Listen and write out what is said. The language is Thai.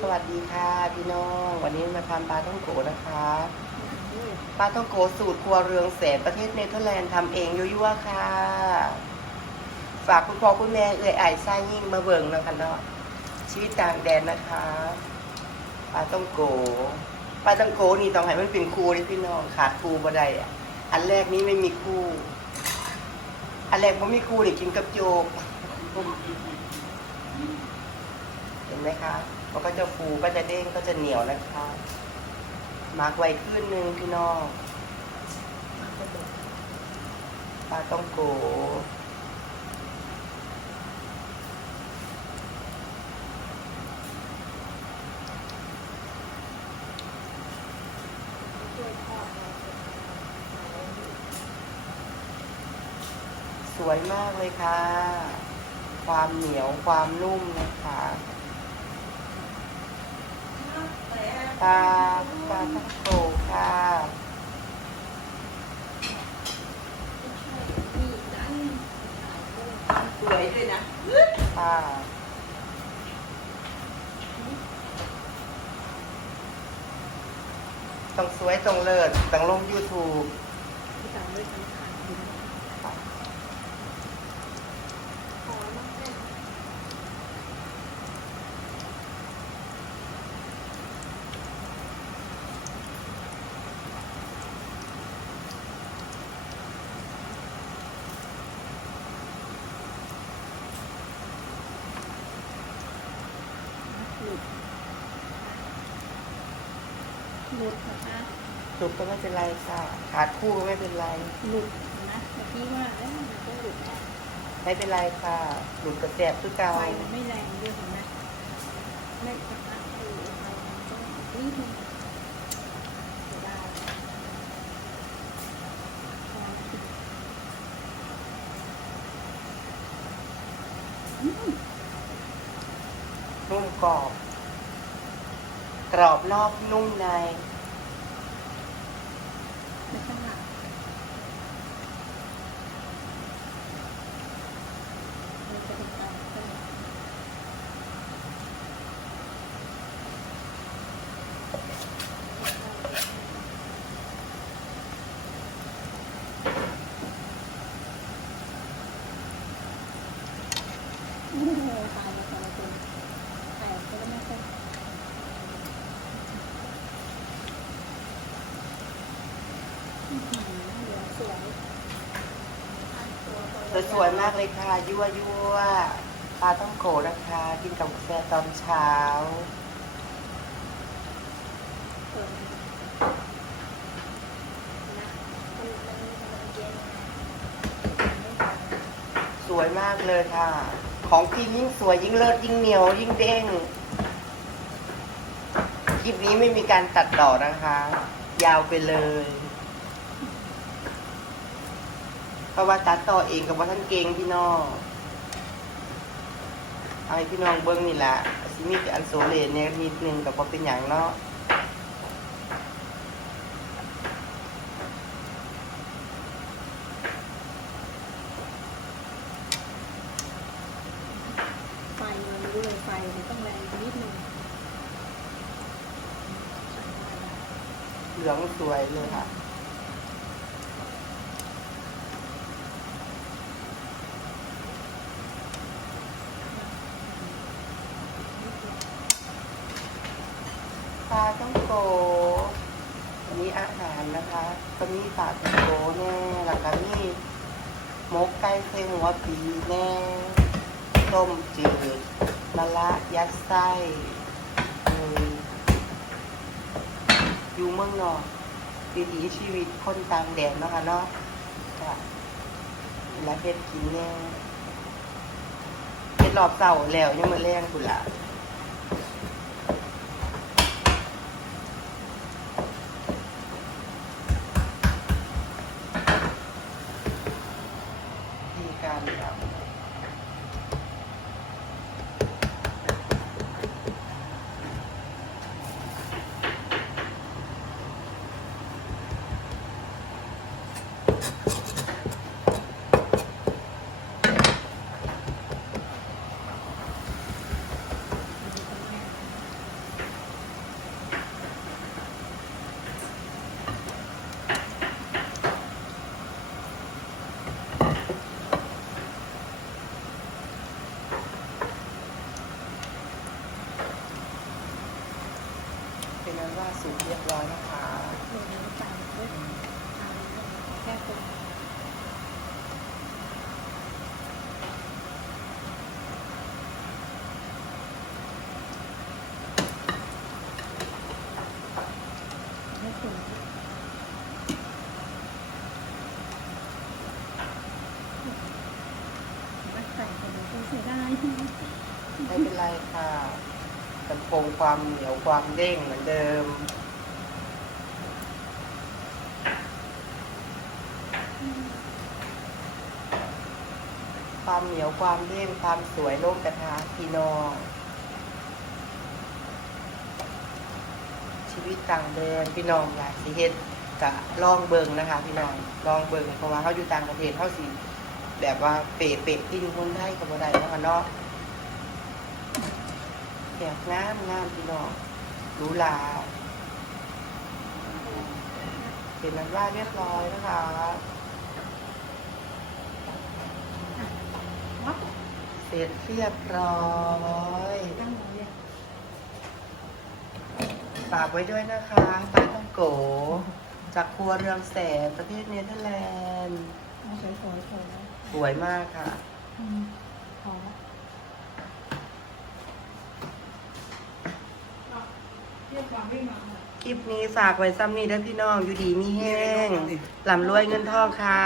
สวัสดีค่ะพี่น้อง วันนี้มาทำปลาท่องโกนะคะ ปลาท่องโกสูตรครัวเรืองแสนประเทศเนเธอร์แลนด์ทำเองยั่วๆค่ะ ฝากคุณพ่อคุณแม่เอ่ยไอ้ายซ่ายิ่งมาเบิ่งนะคะเนาะชีวิตต่างแดนนะคะ ปลาต้องโกปลาต้องโกนี่ต้องให้มันเป็นครูเลยพี่น้องขาดครูบ่ได้อะอันแรกนี้ไม่มีครูอันแรกผมมีครูนี่กินกับโจกเห็นไหมคะ มันก็จะฟูก็จะเด้งก็จะเหนียวนะคะมาร์กไว้ขึ้นหนึ่งพี่น้องปลาต้องโกสวยมากเลยค่ะ ความเหนียวความนุ่มนะคะ ปลาปลาทังโกค่ะสวยด้วยนะค่ะต้องสวยต้องเลิศต้องลง YouTube ที่ตามด้วยทั้งขาดินพอมากเลย หลุด หลุดนะคะสุดก็ไม่เป็นไรค่ะ ขาดคู่ก็ไม่เป็นไร หลุดนะเมื่อกี้ว่าเอ้ยมันก็หลุดนะไม่เป็นไรค่ะ หลุดกระแสบคือเก่าไฟมันไม่แรงด้วยเห็นไหมไม่สามารถคือเราต้องรีบเสียดายพอนะอืมนุ่มกรอบ กรอบนอกนุ่มใน ไม่ข้างหลังมันจะเป็นการเพิ่ม โอ้โหตายแล้วแต่ละคนแตกก็ไม่ค่อย สวยสวยมากเลยค่ะ ยั่วยั่วปลาต้องโกนะคะ กินกับกาแฟตอนเช้า สวยนะมันมันมันเย็นไม่หอมสวยมากเลยค่ะ ของจริงยิ่งสวยยิ่งเลิศยิ่งเหนียว ยิ่งเด้ง คลิปนี้ไม่มีการตัดต่อนะคะ ยาวไปเลย เพราะว่าตัดต่อเองกับว่าท่านเก่งพี่น้องเอาให้พี่น้องเบิ้งนี่แหละสิมีแต่อันโซเลนเนี่ยนิดนึงกับว่าเป็นอย่างเนาะไฟมันรู้เลยไฟมันต้องแรงนิดนึงเหลืองสวยเลยค่ะ ปลาต้ องโกอันนี้อาหารนะคะก็มีปาต้องโกแน่แล้วก็มีหมกไก่เส้นหัวปีแน่ต้มจืดมะระยัดไส้อยู่เมืองนอกวิถีชีวิตคนต่างแดนเนาะคะเนาะค่ะแล้วเฮ็ดกินแน่เฮ็ดรอบเสาแล้วยังมาแรงกุนละมี สุกเรียบร้อยนะคะโรยน้ำตาลด้วยทานแค่คนไม่ถึงไม่ใส่คนเดียเสียดาย ไม่เป็นไรค่ะ แต่คงความเหนียวความเด้งเหมือนเดิม ความเหนียวความเด้งความสวยโลกกระทะพี่น้องชีวิตต่างแดนพี่น้องอยากสิเฮ็ดกะลองเบิงนะคะ พี่น้องลองเบิงเพราะว่าเขาอยู่ต่างประเทศเขาสิแบบว่าเปะเปะที่คนไทยกับบ่ได้เนาะค่ะเนาะ แบบงามงามพี่น้องหรูหราเป็นนั้นว่าเรียบร้อยนะคะวัดเสร็จเรียบร้อยตั้งหัวเนี่ยฝากไว้ด้วยนะคะปลาท่องโก จากครัวเรืองแสนประเทศเนเธอร์แลนด์เอาสวยสวยสวยสวยมากค่ะ อืมพอเรียกความไม่มา คลิปนี้ฝากไว้ซ้ำนี้เด้อพี่น้องอยู่ดีมีแห้งลำรวยเงินทองค่ะ